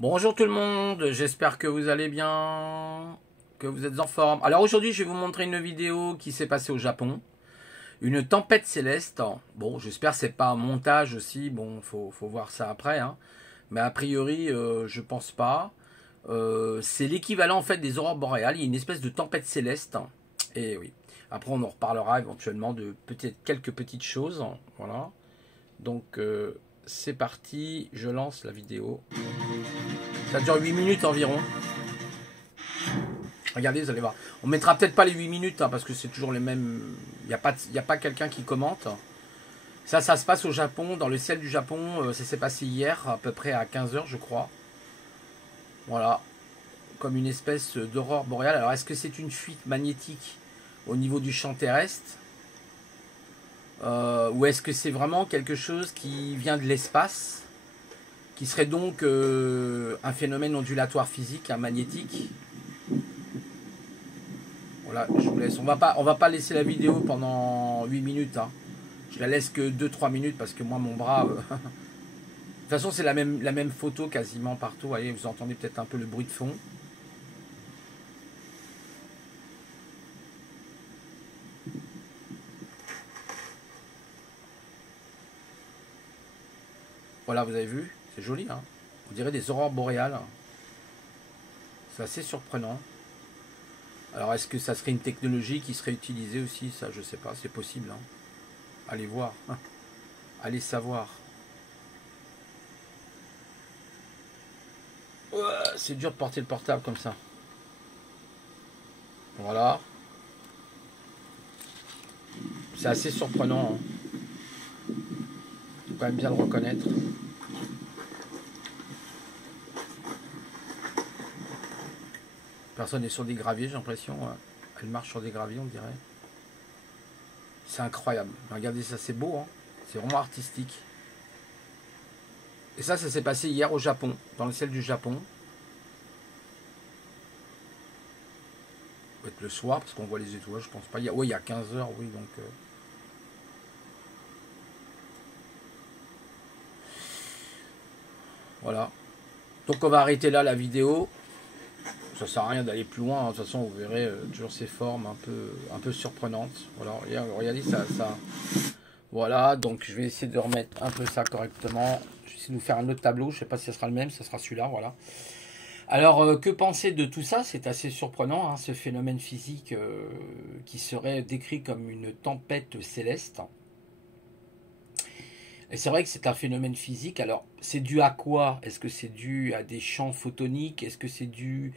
Bonjour tout le monde, j'espère que vous allez bien, que vous êtes en forme. Alors aujourd'hui je vais vous montrer une vidéo qui s'est passée au Japon. Une tempête céleste. Bon, j'espère que c'est pas un montage aussi, bon, faut voir ça après. Hein. Mais a priori, je pense pas. C'est l'équivalent en fait des aurores boréales, il y a une espèce de tempête céleste. Et oui, après on en reparlera éventuellement de peut-être quelques petites choses. Voilà. Donc c'est parti, je lance la vidéo. Ça dure 8 minutes environ. Regardez, vous allez voir. On mettra peut-être pas les 8 minutes hein, parce que c'est toujours les mêmes. Il n'y a pas quelqu'un qui commente. Ça se passe au Japon, dans le ciel du Japon. Ça s'est passé hier, à peu près à 15 h, je crois. Voilà. Comme une espèce d'aurore boréale. Alors, est-ce que c'est une fuite magnétique au niveau du champ terrestre ou est-ce que c'est vraiment quelque chose qui vient de l'espace, qui serait donc un phénomène ondulatoire physique, un magnétique? Voilà, je vous laisse. On va pas laisser la vidéo pendant 8 minutes. Hein. Je la laisse que 2-3 minutes parce que moi, mon bras... de toute façon, c'est la même photo quasiment partout. Vous voyez, vous entendez peut-être un peu le bruit de fond. Voilà, vous avez vu? C'est joli, hein. On dirait des aurores boréales. C'est assez surprenant. Alors, est-ce que ça serait une technologie qui serait utilisée aussi? Ça, je sais pas. C'est possible. Hein. Allez voir. Allez savoir. C'est dur de porter le portable comme ça. Voilà. C'est assez surprenant. Hein. Faut quand même bien le reconnaître. Personne n'est sur des graviers, j'ai l'impression. Elle marche sur des graviers, on dirait. C'est incroyable. Regardez ça, c'est beau. Hein. C'est vraiment artistique. Et ça s'est passé hier au Japon, dans le ciel du Japon. Peut-être le soir, parce qu'on voit les étoiles, je pense pas. Oui, il y a 15 h, oui, donc... Voilà. Donc on va arrêter là la vidéo. Ça sert à rien d'aller plus loin. Hein. De toute façon, vous verrez toujours ces formes un peu surprenantes. Voilà, regardez ça. Voilà, donc je vais essayer de remettre un peu ça correctement. Je vais essayer de vous faire un autre tableau. Je ne sais pas si ce sera le même, ce sera celui-là. Voilà. Alors, que penser de tout ça? C'est assez surprenant, hein, ce phénomène physique qui serait décrit comme une tempête céleste. Et c'est vrai que c'est un phénomène physique. Alors, c'est dû à quoi? Est-ce que c'est dû à des champs photoniques? Est-ce que c'est dû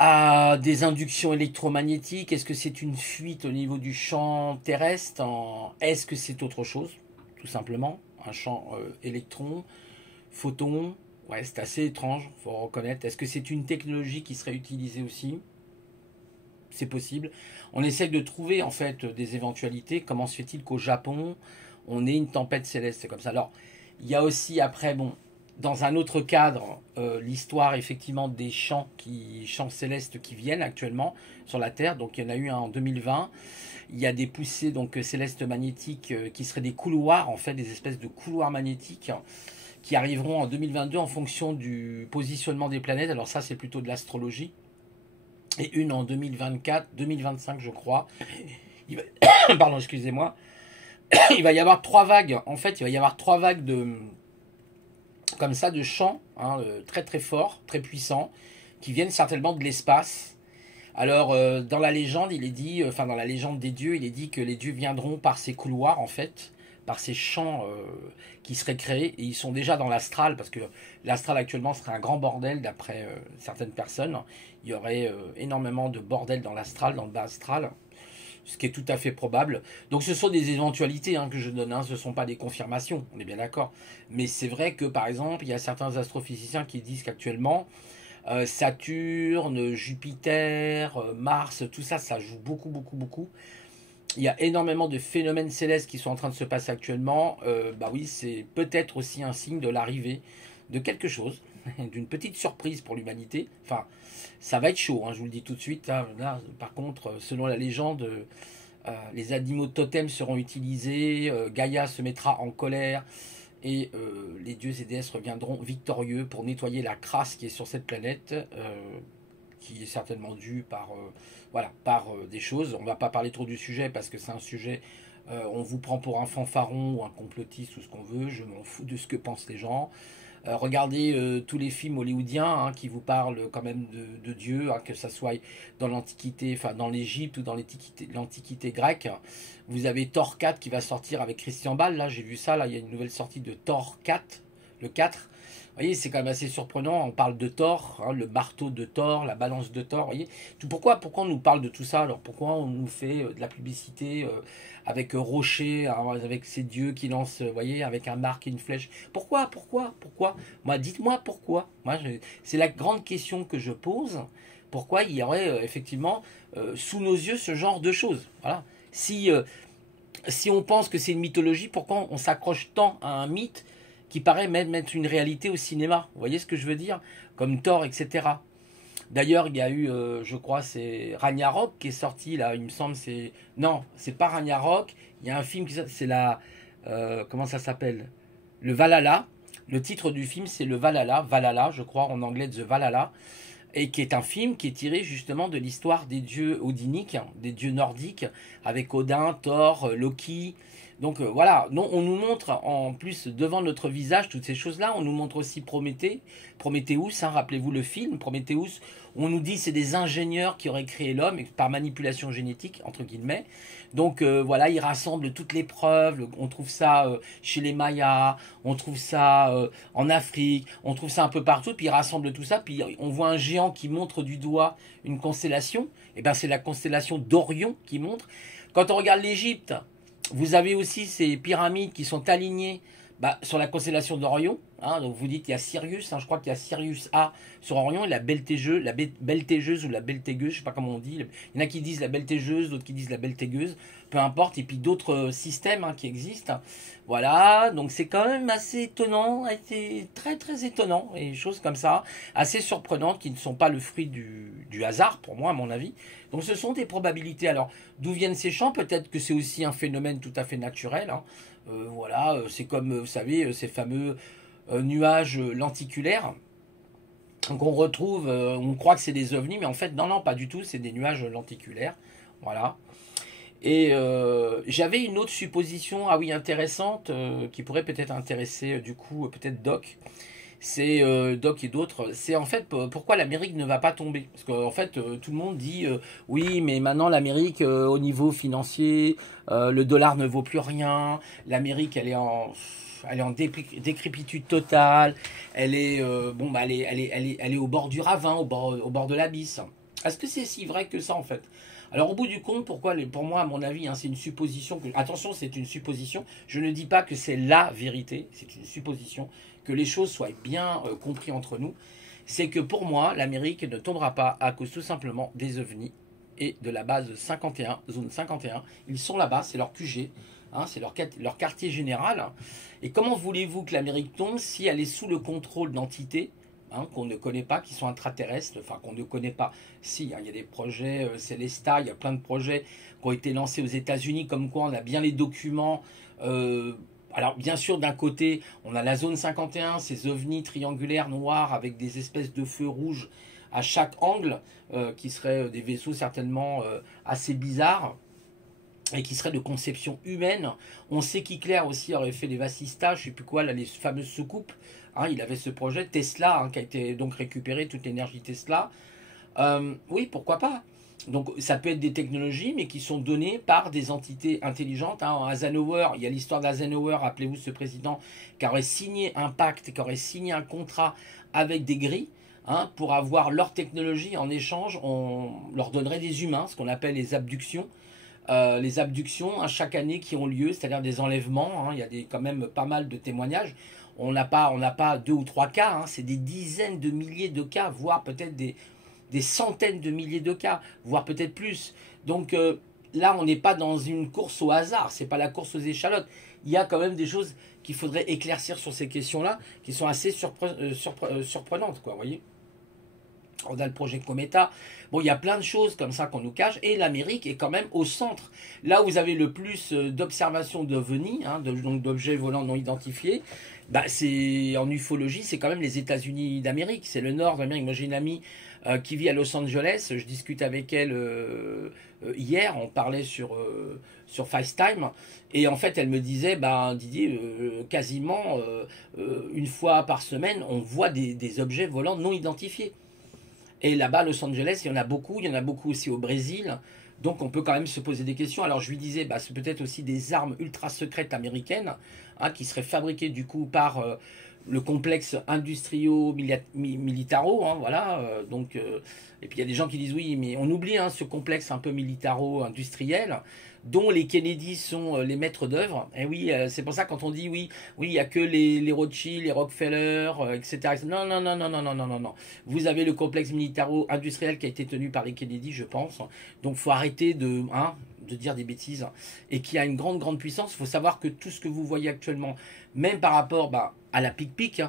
à des inductions électromagnétiques? Est-ce que c'est une fuite au niveau du champ terrestre? Est-ce que c'est autre chose? Tout simplement, un champ électron, photon. Ouais, c'est assez étrange, faut reconnaître. Est-ce que c'est une technologie qui serait utilisée aussi? C'est possible. On essaye de trouver en fait des éventualités. Comment se fait-il qu'au Japon, on ait une tempête céleste? C'est comme ça. Alors, il y a aussi après, bon, dans un autre cadre, l'histoire effectivement des champs célestes qui viennent actuellement sur la Terre. Donc, il y en a eu un en 2020. Il y a des poussées donc célestes magnétiques qui seraient des couloirs, en fait, des espèces de couloirs magnétiques qui arriveront en 2022 en fonction du positionnement des planètes. Alors ça, c'est plutôt de l'astrologie. Et une en 2024, 2025, je crois. Il va... Pardon, excusez-moi. Il va y avoir 3 vagues. En fait, il va y avoir 3 vagues de comme ça de champs hein, très très forts, très puissants, qui viennent certainement de l'espace. Alors, dans la légende, il est dit, enfin dans la légende des dieux, il est dit que les dieux viendront par ces couloirs, en fait, par ces champs qui seraient créés, et ils sont déjà dans l'astral, parce que l'astral actuellement serait un grand bordel, d'après certaines personnes. Il y aurait énormément de bordel dans l'astral, dans le bas astral, ce qui est tout à fait probable. Donc ce sont des éventualités hein, que je donne, hein, ce ne sont pas des confirmations, on est bien d'accord. Mais c'est vrai que, par exemple, il y a certains astrophysiciens qui disent qu'actuellement, Saturne, Jupiter, Mars, tout ça, ça joue beaucoup, beaucoup, beaucoup. Il y a énormément de phénomènes célestes qui sont en train de se passer actuellement. Bah oui, c'est peut-être aussi un signe de l'arrivée de quelque chose, d'une petite surprise pour l'humanité. Enfin, ça va être chaud, hein, je vous le dis tout de suite. Hein. Là, par contre, selon la légende, les animaux totems seront utilisés, Gaïa se mettra en colère, et les dieux et déesses reviendront victorieux pour nettoyer la crasse qui est sur cette planète, qui est certainement due par, voilà, par des choses. On ne va pas parler trop du sujet parce que c'est un sujet, on vous prend pour un fanfaron ou un complotiste ou ce qu'on veut, je m'en fous de ce que pensent les gens. Regardez tous les films hollywoodiens hein, qui vous parlent quand même de Dieu, hein, que ça soit dans l'Antiquité, enfin dans l'Égypte ou dans l'Antiquité grecque. Vous avez Thor 4 qui va sortir avec Christian Bale, là j'ai vu ça, là il y a une nouvelle sortie de Thor 4, le 4. Vous voyez, c'est quand même assez surprenant, on parle de Thor, hein, le marteau de Thor, la balance de Thor, vous voyez. Pourquoi on nous parle de tout ça alors? Pourquoi on nous fait de la publicité avec Rocher, hein, avec ces dieux qui lancent, vous voyez, avec un arc et une flèche? Pourquoi? Moi, dites-moi pourquoi. C'est la grande question que je pose. Pourquoi il y aurait effectivement sous nos yeux ce genre de choses? Voilà. Si on pense que c'est une mythologie, pourquoi on s'accroche tant à un mythe qui paraît même être une réalité au cinéma? Vous voyez ce que je veux dire? Comme Thor, etc. D'ailleurs, il y a eu, je crois, c'est Ragnarok qui est sorti, là, il me semble, c'est... Non, c'est pas Ragnarok, il y a un film qui... C'est la... comment ça s'appelle? Le Valhalla. Le titre du film, c'est le Valhalla. Valhalla, je crois, en anglais, The Valhalla. Et qui est un film qui est tiré justement de l'histoire des dieux odiniques, hein, des dieux nordiques, avec Odin, Thor, Loki. Donc voilà, non, on nous montre en plus devant notre visage toutes ces choses-là. On nous montre aussi Prométhéeus, hein, rappelez-vous le film Prométhéeus. On nous dit c'est des ingénieurs qui auraient créé l'homme par manipulation génétique entre guillemets. Donc voilà, ils rassemblent toutes les preuves. On trouve ça chez les Mayas, on trouve ça en Afrique, on trouve ça un peu partout. Puis ils rassemblent tout ça. Puis on voit un géant qui montre du doigt une constellation. Et ben c'est la constellation d'Orion qui montre. Quand on regarde l'Égypte, vous avez aussi ces pyramides qui sont alignées sur la constellation d'Orion. Hein, donc vous dites il y a Sirius, hein, je crois qu'il y a Sirius A sur Orion, et la Beltégeuse ou la Beltégeuse, je sais pas comment on dit. Il y en a qui disent la Beltégeuse, d'autres qui disent la Beltégeuse, peu importe. Et puis d'autres systèmes hein, qui existent. Voilà, donc c'est quand même assez étonnant, assez très très étonnant, et des choses comme ça, assez surprenantes qui ne sont pas le fruit du hasard pour moi à mon avis. Donc ce sont des probabilités. Alors d'où viennent ces champs? Peut-être que c'est aussi un phénomène tout à fait naturel. Hein. Voilà, c'est comme vous savez ces fameux nuages lenticulaires. Donc on retrouve, on croit que c'est des ovnis, mais en fait non, non, pas du tout, c'est des nuages lenticulaires. Voilà. Et j'avais une autre supposition, ah oui, intéressante, qui pourrait peut-être intéresser du coup peut-être Doc. C'est Doc et d'autres. C'est en fait pourquoi l'Amérique ne va pas tomber. Parce qu'en fait tout le monde dit oui, mais maintenant l'Amérique au niveau financier, le dollar ne vaut plus rien. L'Amérique elle est en décrépitude totale. Elle est bon bah elle est au bord du ravin, au bord de l'abysse. Est-ce que c'est si vrai que ça en fait? Alors au bout du compte, pour moi à mon avis, hein, c'est une supposition. Attention, c'est une supposition. Je ne dis pas que c'est la vérité, c'est une supposition. Que les choses soient bien comprises entre nous. C'est que pour moi, l'Amérique ne tombera pas à cause tout simplement des ovnis et de la base 51, zone 51. Ils sont là-bas, c'est leur QG. Hein, c'est leur quartier général. Et comment voulez-vous que l'Amérique tombe si elle est sous le contrôle d'entités hein, qu'on ne connaît pas, qui sont extraterrestres, enfin qu'on ne connaît pas? Si, hein, il y a des projets Célesta, il y a plein de projets qui ont été lancés aux États-Unis, comme quoi on a bien les documents. Alors bien sûr, d'un côté, on a la zone 51, ces ovnis triangulaires noirs avec des espèces de feux rouges à chaque angle, qui seraient des vaisseaux certainement assez bizarres et qui serait de conception humaine. On sait qu'Hitler aussi aurait fait les Vassistas, je ne sais plus quoi, là, les fameuses soucoupes. Hein, il avait ce projet Tesla, hein, qui a été donc récupéré, toute l'énergie Tesla. Oui, pourquoi pas? Donc ça peut être des technologies, mais qui sont données par des entités intelligentes. Hein. Eisenhower, il y a l'histoire d'Eisenhower, rappelez-vous ce président, qui aurait signé un pacte, qui aurait signé un contrat avec des gris, hein, pour avoir leur technologie. En échange, on leur donnerait des humains, ce qu'on appelle les abductions. Les abductions à chaque année qui ont lieu, c'est-à-dire des enlèvements. Hein, il y a quand même pas mal de témoignages. On n'a pas 2 ou 3 cas, hein, c'est des dizaines de milliers de cas, voire peut-être des centaines de milliers de cas, voire peut-être plus. Donc là, on n'est pas dans une course au hasard, c'est pas la course aux échalotes. Il y a quand même des choses qu'il faudrait éclaircir sur ces questions-là, qui sont assez surprenantes, quoi, vous voyez. On a le projet Cometa. Bon, il y a plein de choses comme ça qu'on nous cache. Et l'Amérique est quand même au centre. Là où vous avez le plus d'observations d'OVNI, hein, donc d'objets volants non identifiés, bah, c'est en ufologie, c'est quand même les États-Unis d'Amérique. C'est le nord d'Amérique. Moi, j'ai une amie qui vit à Los Angeles. Je discute avec elle hier. On parlait sur FaceTime. Et en fait, elle me disait, bah, Didier, quasiment une fois par semaine, on voit des objets volants non identifiés. Et là-bas, à Los Angeles, il y en a beaucoup aussi au Brésil. Donc on peut quand même se poser des questions. Alors je lui disais, bah, c'est peut-être aussi des armes ultra secrètes américaines, hein, qui seraient fabriquées du coup par le complexe Industrio-Militaro. Hein, voilà, et puis il y a des gens qui disent oui, mais on oublie ce complexe un peu militaro-industriel dont les Kennedy sont les maîtres d'œuvre. Et oui, c'est pour ça quand on dit oui, oui, il n'y a que les Rothschild, les Rockefeller, etc. Non, non, non, non, non, non, non, non, non. Vous avez le complexe militaro-industriel qui a été tenu par les Kennedy, je pense. Donc faut arrêter de dire des bêtises. Et qui a une grande, grande puissance. Il faut savoir que tout ce que vous voyez actuellement, même par rapport à la pic-pic,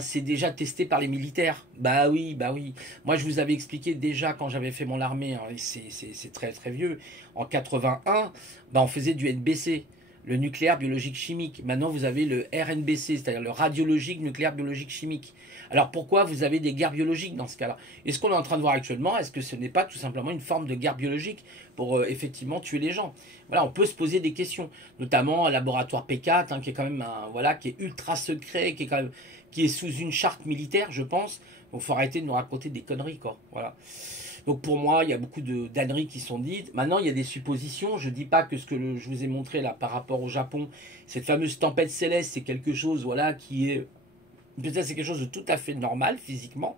c'est déjà testé par les militaires. Bah oui, bah oui. Moi, je vous avais expliqué déjà quand j'avais fait mon armée, hein, c'est très très vieux, en 81, on faisait du NBC, le nucléaire biologique chimique. Maintenant, vous avez le RNBC, c'est-à-dire le radiologique nucléaire biologique chimique. Alors pourquoi vous avez des guerres biologiques dans ce cas-là? Et ce qu'on est en train de voir actuellement, est-ce que ce n'est pas tout simplement une forme de guerre biologique pour effectivement tuer les gens? Voilà, on peut se poser des questions, notamment un laboratoire P4, hein, qui est quand même qui est ultra secret, qui est sous une charte militaire, je pense. Donc faut arrêter de nous raconter des conneries, quoi. Voilà. Donc pour moi, il y a beaucoup d'âneries qui sont dites. Maintenant, il y a des suppositions. Je ne dis pas que je vous ai montré là par rapport au Japon, cette fameuse tempête céleste, c'est quelque chose, voilà, qui est peut-être c'est quelque chose de tout à fait normal physiquement.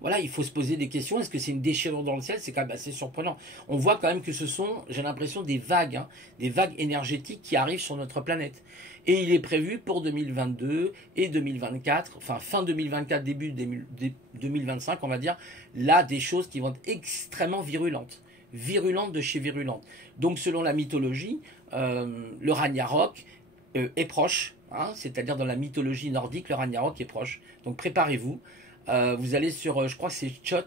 Voilà, il faut se poser des questions. Est-ce que c'est une déchirure dans le ciel? C'est quand même assez surprenant. On voit quand même que ce sont, j'ai l'impression, des vagues, hein, des vagues énergétiques qui arrivent sur notre planète. Et il est prévu pour 2022 et 2024, enfin fin 2024, début 2025, on va dire, là, des choses qui vont être extrêmement virulentes. Virulentes de chez virulentes. Donc, selon la mythologie, le Ragnarok est proche, hein, c'est-à-dire dans la mythologie nordique, le Ragnarok est proche. Donc, préparez-vous. Vous allez sur, je crois que c'est Chot,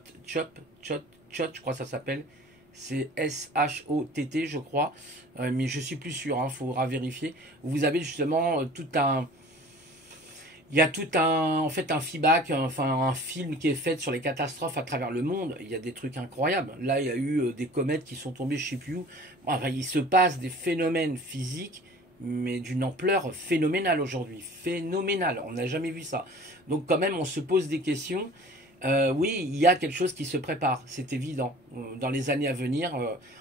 je crois que ça s'appelle. C'est S-H-O-T-T, je crois. Mais je suis plus sûr, il faudra vérifier. Vous avez justement tout un... Il y a tout en fait, un feedback, un film qui est fait sur les catastrophes à travers le monde. Il y a des trucs incroyables. Là, il y a eu des comètes qui sont tombées, je ne sais plus où. Enfin, il se passe des phénomènes physiques, mais d'une ampleur phénoménale aujourd'hui. Phénoménale. On n'a jamais vu ça. Donc quand même, on se pose des questions. Oui, il y a quelque chose qui se prépare, c'est évident. Dans les années à venir,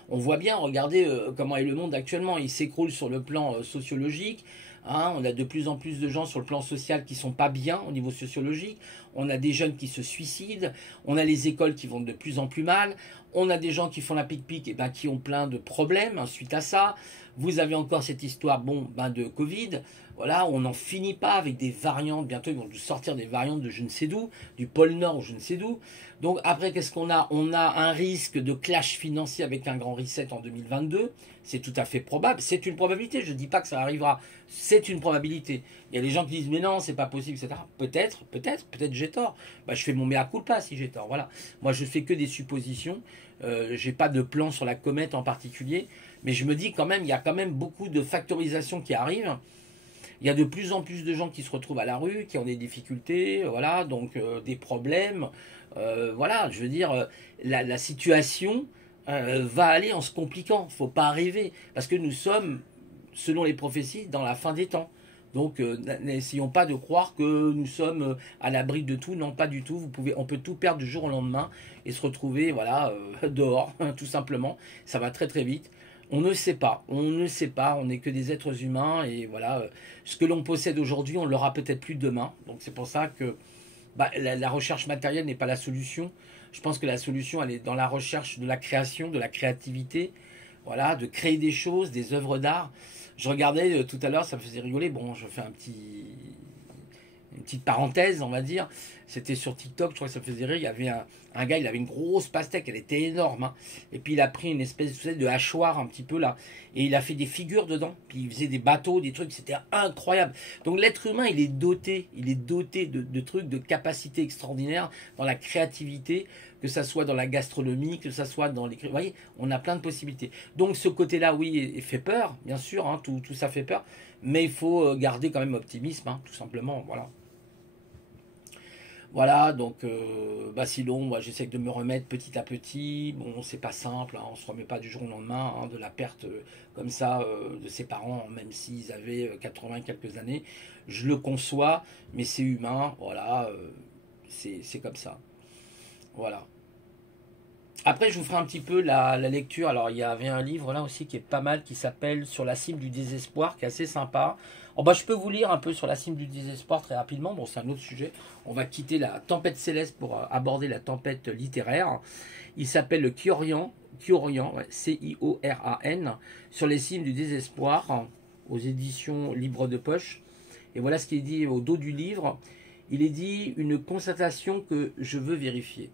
on voit bien, regardez comment est le monde actuellement. Il s'écroule sur le plan sociologique. Hein, on a de plus en plus de gens sur le plan social qui sont pas bien au niveau sociologique. On a des jeunes qui se suicident. On a les écoles qui vont de plus en plus mal. On a des gens qui font la pic-pic et qui ont plein de problèmes suite à ça. Vous avez encore cette histoire de Covid. Voilà, on n'en finit pas avec des variantes. Bientôt, ils vont nous sortir des variantes de je ne sais d'où, du pôle Nord ou je ne sais d'où. Donc après, qu'est-ce qu'on a? On a un risque de clash financier avec un grand reset en 2022. C'est tout à fait probable. C'est une probabilité. Je ne dis pas que ça arrivera. C'est une probabilité. Il y a des gens qui disent mais non, c'est pas possible, etc. Peut-être j'ai tort. Je fais mon mea culpa si j'ai tort. Voilà. Moi, je fais que des suppositions. J'ai pas de plan sur la comète en particulier. Mais je me dis quand même, il y a quand même beaucoup de factorisation qui arrive. Il y a de plus en plus de gens qui se retrouvent à la rue, qui ont des difficultés, voilà, donc des problèmes. Voilà, je veux dire, la situation va aller en se compliquant. Faut pas rêver, parce que nous sommes, selon les prophéties, dans la fin des temps. Donc, n'essayons pas de croire que nous sommes à l'abri de tout. Non, pas du tout. On peut tout perdre du jour au lendemain et se retrouver, voilà, dehors, tout simplement. Ça va très très vite. On ne sait pas, on n'est que des êtres humains et voilà, ce que l'on possède aujourd'hui, on l'aura peut-être plus demain. Donc c'est pour ça que la recherche matérielle n'est pas la solution. Je pense que la solution, elle est dans la recherche de la création, de la créativité, voilà, de créer des choses, des œuvres d'art. Je regardais tout à l'heure, ça me faisait rigoler. Bon, je fais une petite parenthèse, on va dire. C'était sur TikTok, je crois que ça faisait rire. Il y avait un gars, il avait une grosse pastèque, elle était énorme. Hein. Et puis il a pris une espèce, vous savez, de hachoir un petit peu là. Et il a fait des figures dedans. Puis il faisait des bateaux, des trucs, c'était incroyable. Donc l'être humain, il est doté de trucs, de capacités extraordinaires dans la créativité, que ça soit dans la gastronomie, que ça soit dans les... Vous voyez, on a plein de possibilités. Donc ce côté-là, oui, il fait peur, bien sûr, hein, tout ça fait peur. Mais il faut garder quand même optimisme, hein, tout simplement, voilà. Voilà, donc sinon, moi j'essaie de me remettre petit à petit. Bon, c'est pas simple, hein, on se remet pas du jour au lendemain hein, de la perte comme ça de ses parents, même s'ils avaient 80 quelques années. Je le conçois, mais c'est humain, voilà, c'est comme ça. Voilà. Après, je vous ferai un petit peu la lecture. Alors, il y avait un livre là aussi qui est pas mal, qui s'appelle Sur la cime du désespoir, qui est assez sympa. Oh, bah, je peux vous lire un peu sur la cime du désespoir très rapidement. Bon, c'est un autre sujet. On va quitter la tempête céleste pour aborder la tempête littéraire. Il s'appelle Kiorian, ouais, Cioran, Sur les cimes du désespoir, aux éditions Libre de Poche. Et voilà ce qu'il dit au dos du livre. Il est dit une constatation que je veux vérifier.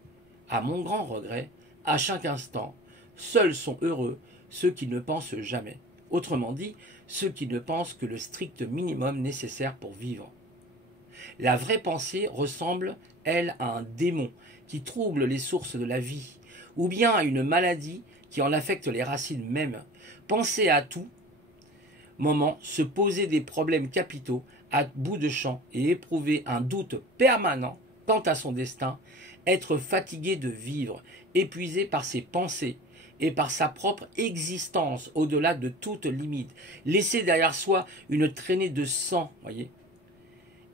À mon grand regret, à chaque instant, seuls sont heureux ceux qui ne pensent jamais. Autrement dit, ceux qui ne pensent que le strict minimum nécessaire pour vivre. La vraie pensée ressemble, elle, à un démon qui trouble les sources de la vie, ou bien à une maladie qui en affecte les racines mêmes. Penser à tout moment, se poser des problèmes capitaux à bout de champ et éprouver un doute permanent quant à son destin, être fatigué de vivre, épuisé par ses pensées et par sa propre existence au-delà de toute limite, laisser derrière soi une traînée de sang, voyez,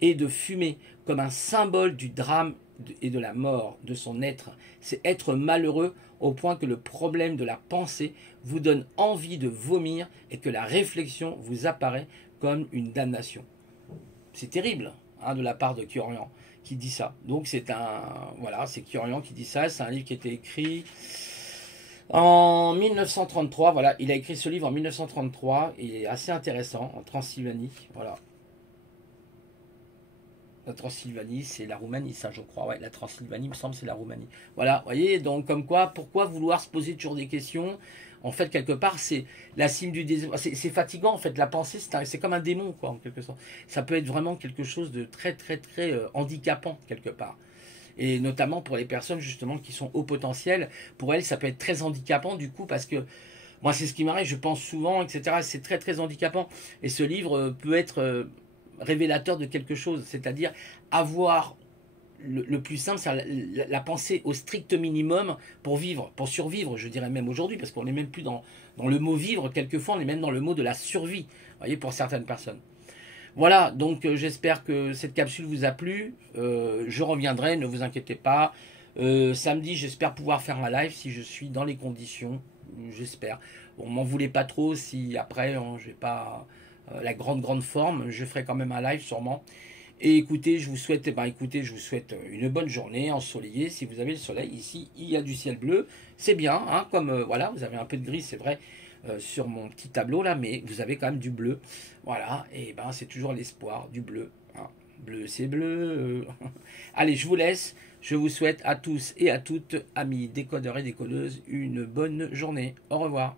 et de fumée comme un symbole du drame et de la mort de son être. C'est être malheureux au point que le problème de la pensée vous donne envie de vomir et que la réflexion vous apparaît comme une damnation. C'est terrible hein, de la part de Kiorian qui dit ça. Donc c'est Kiorian qui dit ça. C'est un livre qui a été écrit en 1933. Voilà, il a écrit ce livre en 1933 et il est assez intéressant en Transylvanie. Voilà. La Transylvanie, c'est la Roumanie, ça je crois. Ouais, la Transylvanie, il me semble, c'est la Roumanie. Voilà, vous voyez, donc comme quoi, pourquoi vouloir se poser toujours des questions? En fait, quelque part, c'est la cime du désespoir. C'est fatigant, en fait. La pensée, c'est comme un démon, quoi, en quelque sorte. Ça peut être vraiment quelque chose de très, très, très handicapant, quelque part. Et notamment pour les personnes, justement, qui sont haut potentiel. Pour elles, ça peut être très handicapant, du coup, parce que moi, c'est ce qui m'arrive, je pense souvent, etc. C'est très, très handicapant. Et ce livre peut être révélateur de quelque chose, c'est-à-dire avoir le plus simple, c'est la pensée au strict minimum pour vivre, pour survivre, je dirais même aujourd'hui, parce qu'on n'est même plus dans le mot vivre, quelquefois on est même dans le mot de la survie, vous voyez, pour certaines personnes. Voilà, donc j'espère que cette capsule vous a plu, je reviendrai, ne vous inquiétez pas. Samedi, j'espère pouvoir faire un live si je suis dans les conditions, j'espère. Bon, m'en voulez pas trop si après, je vais pas la grande forme, je ferai quand même un live sûrement. Et écoutez, je vous souhaite, je vous souhaite une bonne journée ensoleillée. Si vous avez le soleil, ici, il y a du ciel bleu. C'est bien, hein, comme voilà, vous avez un peu de gris, c'est vrai, sur mon petit tableau là, mais vous avez quand même du bleu. Voilà, et ben c'est toujours l'espoir du bleu. Hein. Bleu, c'est bleu. Allez, je vous laisse. Je vous souhaite à tous et à toutes, amis décodeurs et décodeuses, une bonne journée. Au revoir.